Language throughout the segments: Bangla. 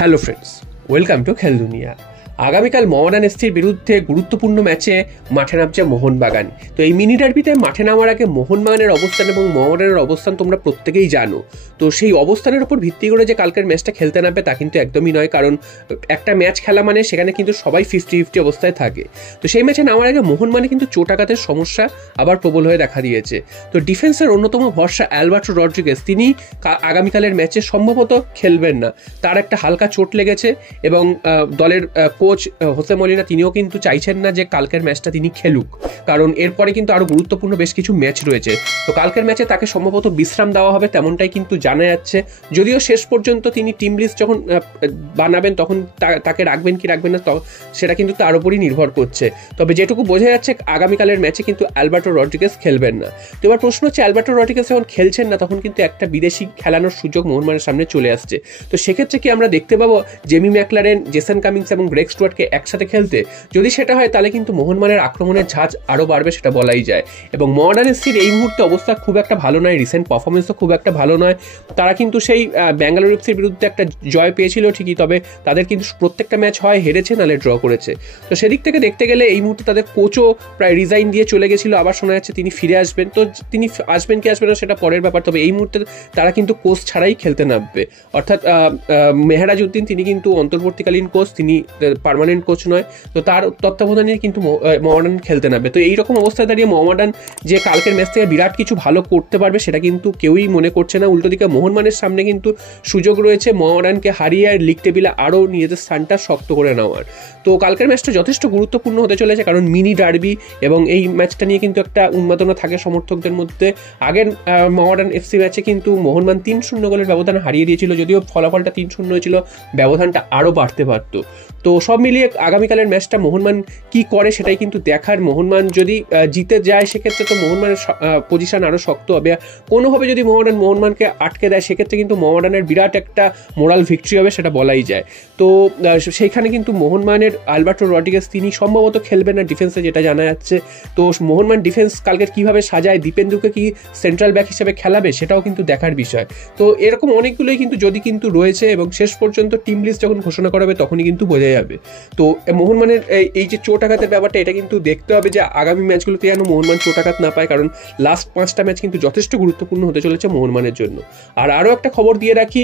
হ্যালো ফ্রেন্ডস, ওয়েলকাম টু খেল দুনিয়া। আগামীকাল মোহামেডান এসসির বিরুদ্ধে গুরুত্বপূর্ণ ম্যাচে মাঠে নামছে মোহনবাগান। তো এই মিনি ডার্বিতে মাঠে নামার আগে মোহনবাগানের অবস্থান এবং মোহামেডানের অবস্থান তোমরা প্রত্যেকেই জানো। তো সেই অবস্থানের উপর ভিত্তি করে যে কালকের ম্যাচটা খেলতে নামবে তা কিন্তু একদমই নয়, কারণ একটা ম্যাচ খেলা মানে সেখানে কিন্তু সবাই 50-50 অবস্থায় থাকে। তো সেই ম্যাচে নামার আগে মোহনবাগানে কিন্তু চোটাঘাতের সমস্যা আবার প্রবল হয়ে দেখা দিয়েছে। তো ডিফেন্সের অন্যতম ভরসা অ্যালবার্টো রড্রিগেজ, তিনি আগামীকালের ম্যাচে সম্ভবত খেলবেন না। তার একটা হালকা চোট লেগেছে এবং দলের কোচ হোসে মলিনা তিনিও কিন্তু চাইছেন না যে কালকের ম্যাচটা তিনি খেলুক, কারণ এরপরে কিন্তু আরো গুরুত্বপূর্ণ বেশ কিছু ম্যাচ রয়েছে। তো কালকের ম্যাচে তাকে সম্ভবত বিশ্রাম দেওয়া হবে, তেমনটাই কিন্তু জানা যাচ্ছে। যদিও শেষ পর্যন্ত তিনি টিম লিস্ট যখন বানাবেন তখন তাকে রাখবেন কি রাখবেন না সেটা কিন্তু তার উপরই নির্ভর করছে। তবে যেটুকু বোঝা যাচ্ছে আগামীকালের ম্যাচে কিন্তু অ্যালবার্টো রড্রিগেজ খেলবেন না। তো এবার প্রশ্ন হচ্ছে, অ্যালবার্টো রড্রিগেজ যখন খেলছেন না তখন কিন্তু একটা বিদেশি খেলানোর সুযোগ মোহনবাগানের সামনে চলে আসছে। তো সেক্ষেত্রে কি আমরা দেখতে পাবো জেমি ম্যাকলারেন, জেসন কামিংস এবং গ্রেগ স্টুয়ার্টকে একসাথে খেলতে? যদি সেটা হয় তাহলে কিন্তু মোহনবাগানের আক্রমণের ঝাঁজ আরও বাড়বে, সেটা বলাই যায়। এবং মোহামেডান এসসির এই মুহূর্তে অবস্থা খুব একটা ভালো নয়, রিসেন্ট পারফরমেন্সও খুব একটা ভালো নয়। তারা কিন্তু সেই ব্যাঙ্গালোর এফসির বিরুদ্ধে একটা জয় পেয়েছিল ঠিকই, তবে তাদের কিন্তু প্রত্যেকটা ম্যাচ হয় হেরেছে নালে ড্র করেছে। তো সেদিক থেকে দেখতে গেলে এই মুহূর্তে তাদের কোচও প্রায় রিজাইন দিয়ে চলে গেছিল, আবার শোনা যাচ্ছে তিনি ফিরে আসবেন। তো তিনি আসবেন কি আসবেন না সেটা পরের ব্যাপার, তবে এই মুহূর্তে তারা কিন্তু কোচ ছাড়াই খেলতে নামবে। অর্থাৎ মেহরাজ উদ্দিন তিনি কিন্তু অন্তর্বর্তীকালীন কোচ, তিনি পার্মানেন্ট কোচ নয়। তো তার তত্ত্বাবধানে কিন্তু মোহামেডান খেলতে নামবে। তো এইরকম অবস্থায় দাঁড়িয়ে মোহামেডান যে কালকের ম্যাচ থেকে বিরাট কিছু ভালো করতে পারবে সেটা কিন্তু কেউই মনে করছে না। উল্টো দিকে মোহনবাগানের সামনে কিন্তু সুযোগ রয়েছে মোহামেডানকে হারিয়ে লিগ টেবিলে আরও নিজেদের স্থানটা শক্ত করে নেওয়ার। তো কালকের ম্যাচটা যথেষ্ট গুরুত্বপূর্ণ হতে চলেছে, কারণ মিনি ডার্বি এবং এই ম্যাচটা নিয়ে কিন্তু একটা উন্মাদনা থাকে সমর্থকদের মধ্যে। আগের মোহামেডান এফসি ম্যাচে কিন্তু মোহনবাগান 3-0 গোলের ব্যবধান হারিয়ে দিয়েছিল, যদিও ফলাফলটা 3-0 হয়েছিল, ব্যবধানটা আরও বাড়তে পারত। তো সব মিলিয়ে আগামীকালের ম্যাচটা মোহনবাগান কি করে সেটাই কিন্তু দেখার। মোহনবাগান যদি জিতে যায় সেক্ষেত্রে তো মোহনবাগানের পজিশন আরও শক্ত হবে। কোনোভাবে যদি মোহনবাগানকে আটকে দেয় সেক্ষেত্রে কিন্তু মোহামেডানের বিরাট একটা মোরাল ভিক্টরি হবে, সেটা বলাই যায়। তো সেইখানে কিন্তু মোহনবাগানের অ্যালবার্টো রড্রিগেজ তিনি সম্ভবত খেলবেন না ডিফেন্সে, যেটা জানা যাচ্ছে। তো মোহনবাগান ডিফেন্স কালকে কিভাবে সাজায়, দীপেন্দুকে কি সেন্ট্রাল ব্যাক হিসেবে খেলাবে সেটাও কিন্তু দেখার বিষয়। তো এরকম অনেকগুলোই কিন্তু যদি রয়েছে এবং শেষ পর্যন্ত টিম লিস্ট যখন ঘোষণা করা হবে তখনই কিন্তু বোঝা যাবে। তো মোহনবাগানের এই যে চোটাঘাতের ব্যাপারটা, এটা কিন্তু দেখতে হবে যে আগামী ম্যাচগুলোতে যেন মোহনবাগান চোটাঘাত না পায়, কারণ লাস্ট 5টা ম্যাচ কিন্তু যথেষ্ট গুরুত্বপূর্ণ হতে চলেছে মোহনবাগানের জন্য। আর আরও একটা খবর দিয়ে রাখি,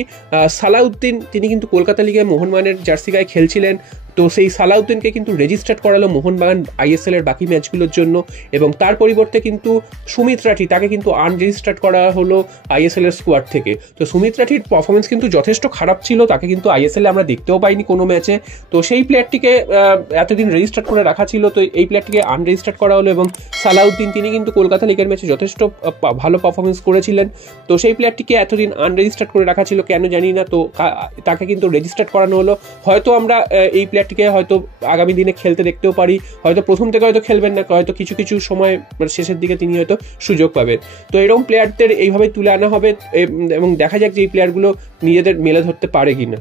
সালাউদ্দিন তিনি কিন্তু কলকাতা লিগে মোহনবাগানের জার্সি গায়ে খেলছিলেন। তো সেই সালাউদ্দিনকে কিন্তু রেজিস্টার্ড করালো মোহনবাগান আইএসএল এর বাকি ম্যাচগুলোর জন্য, এবং তার পরিবর্তে কিন্তু সুমিত রাঠি তাকে কিন্তু আনরেজিস্টার্ড করা হলো আইএসএল এর স্কোয়াড থেকে। তো সুমিত রাঠির পারফরমেন্স কিন্তু যথেষ্ট খারাপ ছিল, তাকে কিন্তু আইএসএল এ আমরা দেখতেও পাইনি কোনো ম্যাচে। তো সেই প্লেয়ারটিকে এতদিন রেজিস্টার্ড করে রাখা ছিল, তো এই প্লেয়ারটিকে আনরেজিস্টার্ড করা হলো। এবং সালাউদ্দিন তিনি কিন্তু কলকাতা লিগের ম্যাচে যথেষ্ট ভালো পারফরমেন্স করেছিলেন। তো সেই প্লেয়ারটিকে এতদিন আনরেজিস্টার্ড করে রাখা ছিল, কেন জানি না। তো তাকে কিন্তু রেজিস্টার্ড করানো হলো। হয়তো আমরা এই প্লেয়ারটিকে হয়তো আগামী দিনে খেলতে দেখতেও পারি, হয়তো প্রথম থেকে হয়তো খেলবেন না, হয়তো কিছু কিছু সময় শেষের দিকে তিনি হয়তো সুযোগ পাবেন। তো এরকম প্লেয়ারদের এইভাবে তুলে আনা হবে এবং দেখা যাক যে এই প্লেয়ারগুলো নিজেদের মেলে ধরতে পারে কিনা।